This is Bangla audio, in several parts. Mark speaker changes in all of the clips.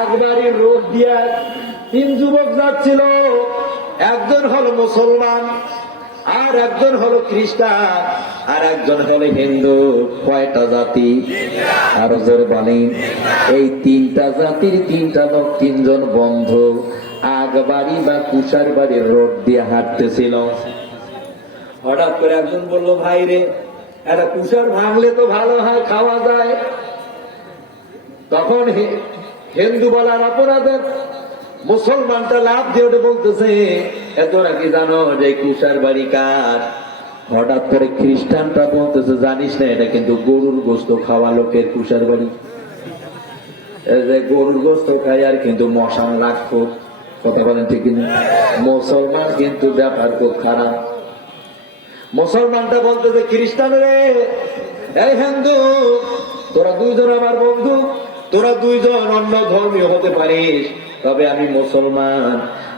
Speaker 1: আকবাড়ির রোড দিয়া তিন যুবক যাচ্ছিল। একজন হলো মুসলমান, আর একজন হলো খ্রিস্টান, আর একজন হলো হিন্দু। কয়টা জাতি? আরও জোরে বলেন। এই তিনটা জাতির তিনটা লোক তিনজন বন্ধু। আগবাড়ি বা কুষার বাড়ির রোড দিয়ে হাঁটতেছিল। হঠাৎ করে একজন বলল, ভাই রে একটা কুষার ভাঙলে তো ভালো হয়, খাওয়া যায়। তখন হিন্দু বলার অপরাধে মুসলমানটা লাভ দিয়ে ওঠে বলতেছে এত নাকি জানো যে কুষার বাড়ি কার? হঠাৎ করে খ্রিস্টানটা বলতেছে, জানিস না, এটা কিন্তু গরুর গোস্ত খাওয়া লোকের কুষার বাড়ি। গরুর গোস্ত খাই আর কিন্তু মশান লাগতো কথা বলেন ঠিক কিনা? মুসলমান কিন্তু ব্যাপার খুব খারাপ। মুসলমানটা বলতেছে, খ্রিস্টান রে, এই হিন্দু, তোরা দুইজন আমার বন্ধু তোরা দুইজন অন্য ধর্মীয় হতে পারিস। তবে আমি মুসলমান।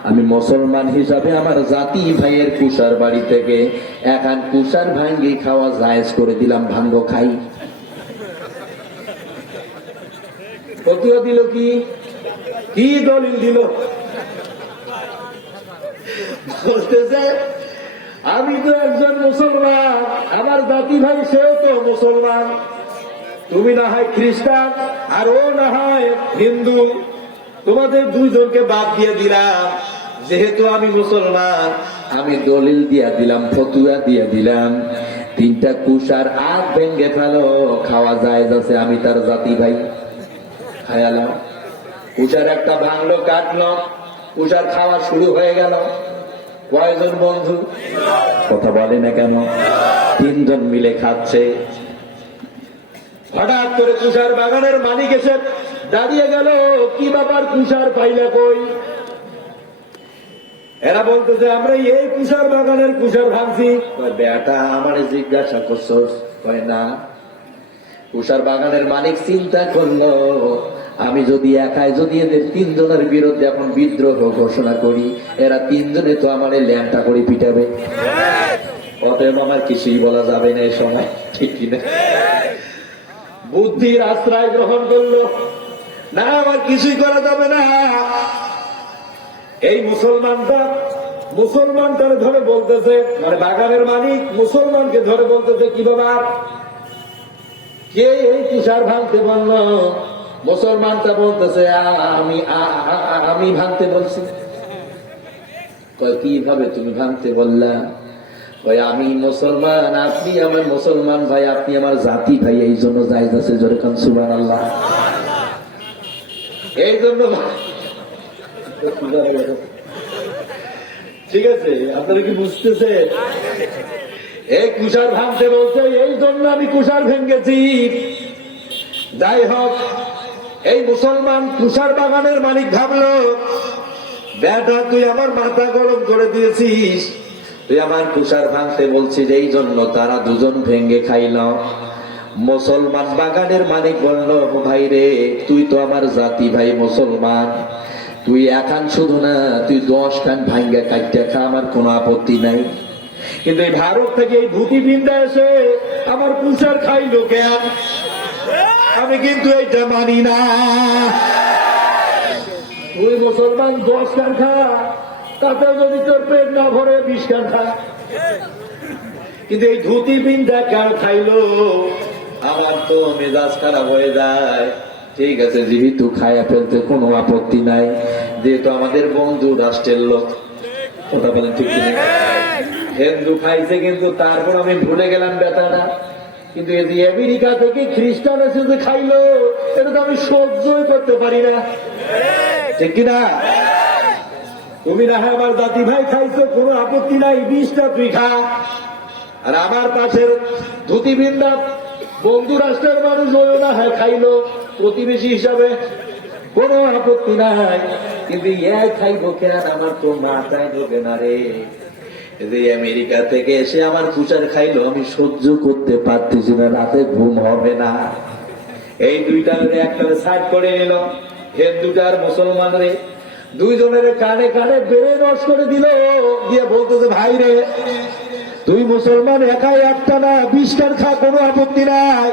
Speaker 1: আমি মুসলমান হিসাবে আমার জাতি ভাইয়ের কুষার বাড়ি থেকে এখন কুষার ভাঙ্গি খাওয়া জায়েজ করে দিলাম, ভাঙ্গ খাই। দিল কি? কি দলিল দিল? আমি তো একজন মুসলমান, আমার জাতি ভাই সেও তো মুসলমান। তুমি না হয় খ্রিস্টান আর ও না হয় হিন্দু। তোমাদের দুইজনকে বাদ দিয়ে দিলাম। যেহেতু আমি মুসলমান, আমি দলিল দিয়া দিলাম, ফতুয়া দিয়া দিলাম। তিনটা কুষার আগ ভেঙ্গে ফেলো, খাওয়া যায় যাচ্ছে আমি তার জাতি ভাই। কুষার একটা ভাঙলো, কাটলো। কুষার খাওয়া শুরু হয়ে গেল। কয়জন বন্ধু? কথা বলে না কেন? তিনজন মিলে খাচ্ছে। হঠাৎ করে তুষার বাগানের মালিক এসে দাঁড়িয়ে গেল কি ব্যাপার তুষার পাইলা কই? এরা বলতেছে আমরা এই কুষার বাগানের কুষার ভাবছি বেটা আমার জিজ্ঞাসা করছ কয় না। কুষার বাগানের মালিক চিন্তা করল আমি যদি একাই যদি এদের তিনজনের বিরুদ্ধে এখন বিদ্রোহ ঘোষণা করি এরা তিনজনে তো আমার এই ল্যাংটা করে পিটাবে। অতএব আমার কিছুই বলা যাবে না এই সময়। ঠিক কিনা? বুদ্ধির আশ্রয় গ্রহণ করল। না আমার কিছুই করা যাবে না। এই মুসলমানটা মুসলমানটারে ধরে বলতেছে মানে বাগানের মালিক মুসলমানকে ধরে বলতেছে, কি বাবা? কে এই তুষার ভাঙতে বলল? মুসলমানটা বলতেছে "আ- আমি আমি ভাঙতে বলছি। কীভাবে তুমি ভাঙতে বললা? কয় আমি মুসলমান আপনি আমার মুসলমান ভাই আপনি আমার জাতি ভাই এই জন্য যাই যাচ্ছে জোরে খান সুবান আল্লাহ এই জন্য ঠিক আছে আপনারা কি বুঝতেছে এই কুষার ভাঙতে বলছে এই জন্য আমি কুষার ভেঙ্গেছি যাই হোক এই মুসলমান কুষার বাগানের মালিক ভাবলো বেটা তুই আমার মাথা গরম করে দিয়েছিস। তুই আমার কুষার ভাঙতে যে এই জন্য তারা দুজন ভেঙ্গে খাইল। মুসলমান বাগানের মালিক বলল ভাই রে, তুই তো আমার জাতি ভাই মুসলমান। তুই একান শুধু না, তুই দশ খান ভাঙ্গা কাটতে খা, আমার কোনো আপত্তি নাই। কিন্তু এই ভারত থেকে এই ধুতি বিন্দা এসে আমার কুষার খাইলো কেন? আমি কিন্তু এইটা মানি না। তুই মুসলমান দশ খান খা তাতে যদি তোর পেট না ভরে বিশ কান কিন্তু এই ধুতি বিন্দা কেন খাইলো? আমার তো মেজাজ খারাপ হয়ে যায়। ঠিক আছে, যেহেতু খায়া ফেলতে কোনো আপত্তি নাই, যেহেতু আমাদের বন্ধু রাষ্ট্রের লোক, ওটা বলেন ঠিক হিন্দু খাইছে কিন্তু তারপর আমি ভুলে গেলাম বেটাটা কিন্তু এই যে আমেরিকা থেকে খ্রিস্টান এসে যে খাইলো, এটা তো আমি সহ্যই করতে পারি না। ঠিক কিনা? তুমি না হয় আমার জাতি ভাই খাইছো, কোনো আপত্তি নাই বিষটা তুই খা আর আমার পাশের ধুতিবৃন্দা বন্ধু রাষ্ট্রের মানুষ ওই না হয় খাইলো, প্রতিবেশী হিসাবে কোনো আপত্তি নাই। কিন্তু এক খাইবো কেন? আমার তো না মাথায় ঢোকে না রে আমেরিকা থেকে এসে আমার কুচার খাইলো, আমি সহ্য করতে পারতেছি না, রাতে ঘুম হবে না। এই দুইটা একটা সাইড করে নিল হিন্দুটার মুসলমান রে। দুইজনের কানে কানে বেড়ে নস করে দিল, দিয়ে বলতেছে, ভাই রে, তুই মুসলমান একাই একটা না, বিশটার খা, কোনো আপত্তি নাই।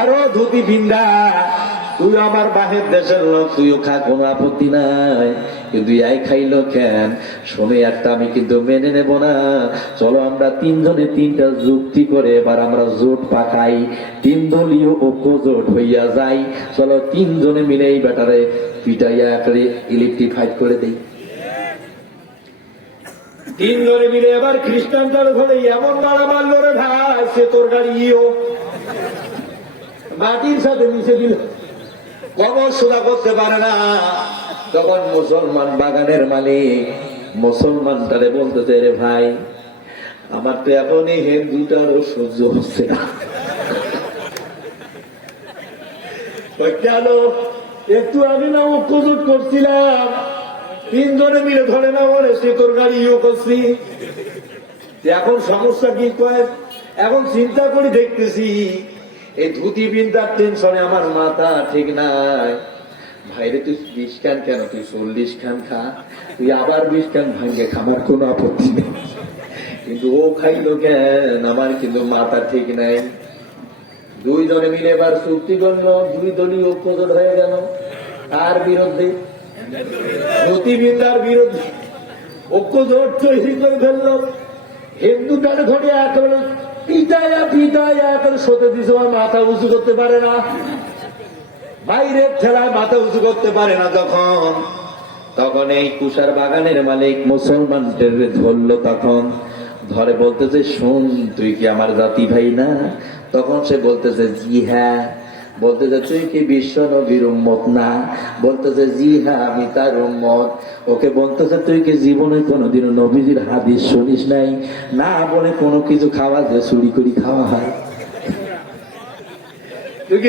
Speaker 1: আরও ধুতি ভিন্দা তুই আমার বাহের দেশের লোক, তুইও খা কোনো আপত্তি নাই। কিন্তু এই খাইলো কেন? শুনে একটা আমি কিন্তু মেনে নেব না। চলো আমরা তিনজনে তিনটা যুক্তি করে এবার আমরা জোট পাকাই। তিন দলীয় ঐক্য জোট হইয়া যাই। চলো তিনজনে মিলে এই ব্যাটারে পিটাইয়া একবারে ইলেকট্রিফাইড করে দেই। তিন ধরে মিলে এবার খ্রিস্টানটার ঘরে এমন মারা মারলো রে ভাই, সে তোর গাড়ি ইও। মাটির সাথে মিশে দিল। সোজা করতে পারে না। তখন মুসলমান বাগানের মালিক মুসলমানটারে বলতেছে রে ভাই, আমার তো এখনই হিন্দুটারও সহ্য হচ্ছে না। একটু আমি না ঐক্যজোট করছিলাম। তিনজনে মিলে ধরে না বলে সে তোর গাড়ি ইয়ে করছি। এখন সমস্যা কি কয়? এখন চিন্তা করে দেখতেছি। এই ধুতি বিন্দার টেনশনে আমার মাথা ঠিক নাই। ভাইরে, তুই বিশ খান কেন? তুই চল্লিশ খান খা। তুই আবার বিশ খান ভাঙ্গে খামার কোনো আপত্তি নেই। কিন্তু ও খাইলো কেন? আমার কিন্তু মাথা ঠিক নাই। দুই জনে মিলে এবার চুক্তি করল, দুই দলীয় ঐক্যজোট হয়ে গেল। তার বিরুদ্ধে? মতিবিন্দার বিরুদ্ধে। ঐক্যজোট তৈরি করে ফেলল। হিন্দুটার ঘরে একেবারে পিটায়া পিটায়া এখন সতে দিছে মাথা উঁচু করতে পারে না। বাইরের ঠেলায় মাথা উঁচু করতে পারে না তখন তখন এই কুষার বাগানের মালিক মুসলমানদের ধরলো তখন। ধরে বলতেছে, শোন, তুই কি আমার জাতি ভাই না? তখন সে বলতেছে, জি হ্যাঁ। বলতেছে তুই কি, বিশ্ব নবীর উম্মত না। বলতেছে, জি হ্যাঁ আমি তার উম্মত। ওকে বলতেছে, তুই কি জীবনে কোনোদিন নবীজির হাদিস শুনিস নাই? না বলে কোনো কিছু খাওয়া যে চুরি করি খাওয়া হয়।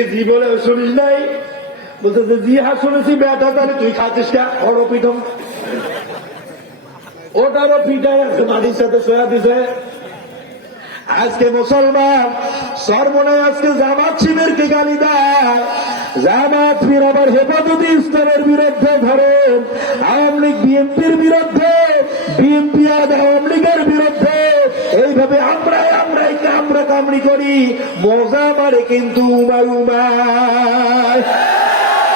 Speaker 1: জীবনে শুনিস নাই? বলতেছে হ্যাঁ শুনেছি তুই পিঠম। সাথে আজকে মুসলমান সর্বনয় আজকে জামাত শিবিরকে গালি দেয়। জামাত ফির আবার হেফাজতে বিরুদ্ধে ধরেন আওয়ামী লীগ বিরুদ্ধে, বিএনপি আর আওয়ামী লীগের বিরুদ্ধে। এইভাবে আমরাই আমরাই কামড়া করি। মজা মারে কিন্তু উমার উমায়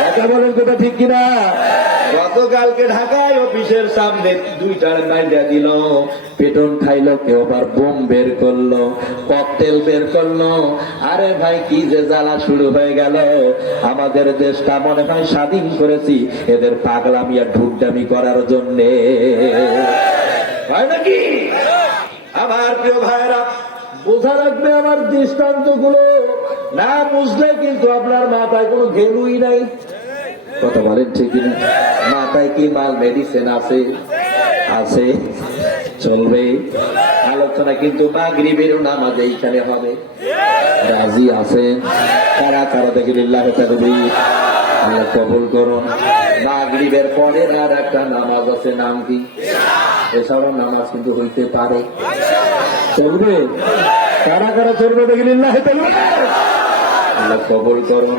Speaker 1: কথা বলেন কথা ঠিক কিনা? গতকালকে ঢাকায় অফিসের সামনে দুইটার নাইডা দিল। পেটন খাইলো, কেউ আবার বোম বের করল, ককটেল বের করল। আরে ভাই, কি যে জ্বালা শুরু হয়ে গেল। আমাদের দেশটা মনে হয় স্বাধীন করেছি, এদের পাগলামি আর ঢুকডামি করার জন্যে। হয় নাকি? আমার প্রিয় ভাইরা বোঝা রাখবে আমার দৃষ্টান্তগুলো না বুঝলে কিন্তু আপনার মাথায় কোনো ঘেলুই নাই। কথা বলেন, ঠিক না মাথায় কি মাল মেডিসিন আছে? আছে, চলবে। আলোচনা কিন্তু মাগরিবেরও নামাজ এইখানে হবে। রাজি আছেন? কারা কারা দেখে লিল্লাহ তাকবীর আল্লাহ কবুল করুন। মাগরিবের পরে আর একটা নামাজ আছে, নাম কি? এছাড়াও নামাজ কিন্তু হইতে পারে। চলবে? কারা কারা চলবে দেখে লিল্লাহ তাকবীর আল্লাহ কবুল করুন।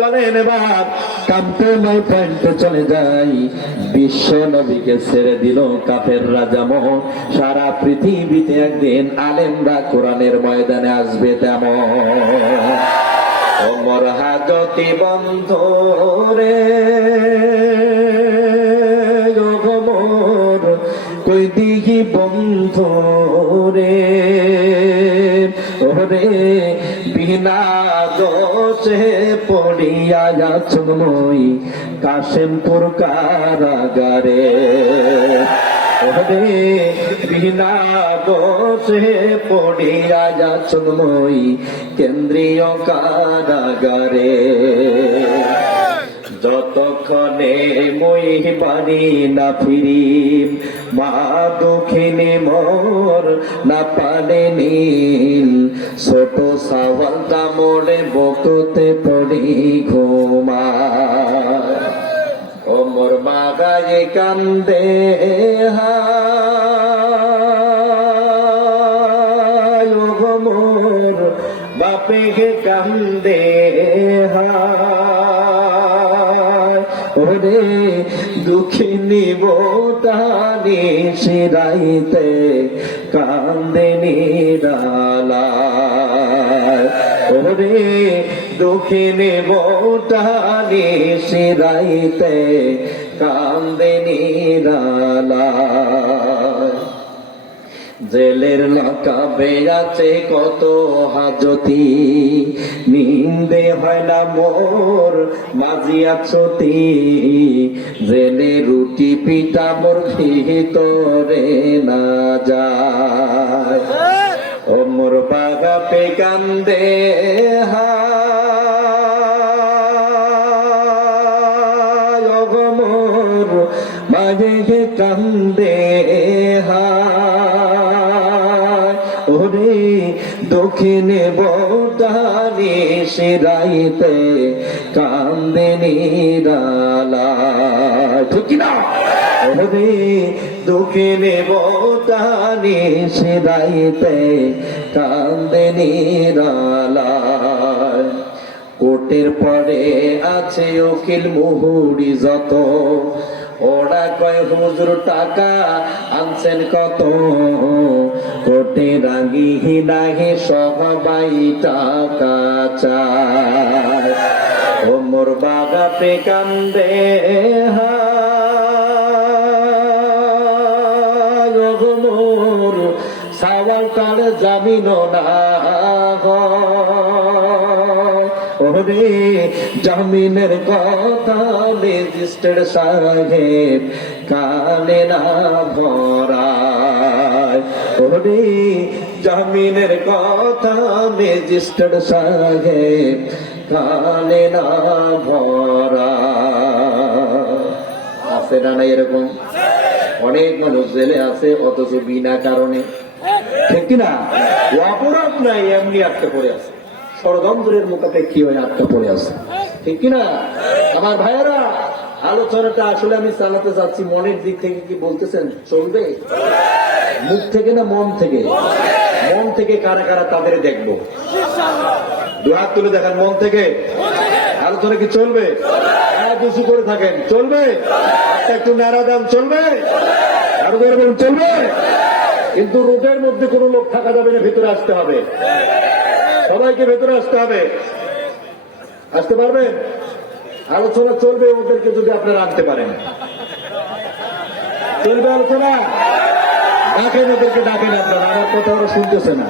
Speaker 1: চলেন এবার কাম্পে মাই পয়েন্টে চলে যাই। বিশ্ব নবীকে ছেড়ে দিল কাফের রাজা মোহন সারা পৃথিবীতে একদিন আলেমরা কোরআনের ময়দানে আসবে তেমন। অমর হাজতি বন্ধ রে কই দিঘি বন্ধ রে ওরে বিনা দোষে পড়িয়া যাচ্ছ মই, কাশেমপুর কারাগারে। ওরে বিনা দোষে পড়িয়া যাচ্ছ মই, কেন্দ্রীয় কারাগারে। যতক্ষণে মই বাড়ি না ফিরি মা দক্ষিণে মোর না পারে নীল, ছোট সাওয়ালটা মোড়ে বকতে পড়ি ঘুমা ওমর বাগায়ে কান্দে হা ও মোর পেগে কান্দে দুঃখিনী বোটানি সিরাইতে কান্দে নিরালায় ওরে নিব বোটানি সিরাইতে কান্দে নিরালায় জেলের লাকাবে আছে কত হাজতি। নিন্দে হয় না মোর মাজিয়া ছতি জেলে রুটি পিঠা মোর ভিতরে না যায়। মোর বাগা পে কান্দে গো মোর বাগে কান্দে দক্ষিণে বদানি শিরাইতে, কান্দে নিরালায় ঠিক কি না ওরে দক্ষিণে বদানি শিরাইতে, কান্দে নিরালায় কোটের পরে আছে উকিল মুহুরি যত ওরা কয়, হুজুর টাকা আনছেন কত? কোটে রাগি নাহি সবাই টাকা চায়। ও মোর বাগা পে কান্দে গো মোর সাওয়াল কার জামিন না ওরে জামিনের কথা রেজিস্টার সাহেব কানে না ভরায়। ওরে জামিনের কথা রেজিস্টার সাহেব কানে না ভরায়। আছে না না এরকম? অনেক মানুষ জেলে আছে, অথচ বিনা কারণে। ঠিক ও অপরাধ নাই, এমনি আটকে পড়ে আছে। ষড়যন্ত্রের মোকাতে কি হয়ে আটকে পড়ে আছে। ঠিক কিনা? আমার ভাইয়েরা, আলোচনাটা আসলে আমি চালাতে যাচ্ছি মনের দিক থেকে কি বলতেছেন? চলবে? মুখ থেকে না মন থেকে? মন থেকে কারা কারা তাদের দেখব? দু হাত তুলে দেখেন, মন থেকে? আলোচনা কি চলবে? উঁচু করে থাকেন। চলবে? একটু নাড়া দাম চলবে? চলবে? কিন্তু রোডের মধ্যে কোনো লোক থাকা যাবে না, ভেতরে আসতে হবে। সবাইকে ভেতরে আসতে হবে। আসতে পারবেন? আলোচনা চলবে ওদেরকে যদি আপনারা আনতে পারেন। চলবে আলোচনা? ডাকেন ওদেরকে, ডাকেন আপনারা, আমার কথা ওরা শুনতেছে না।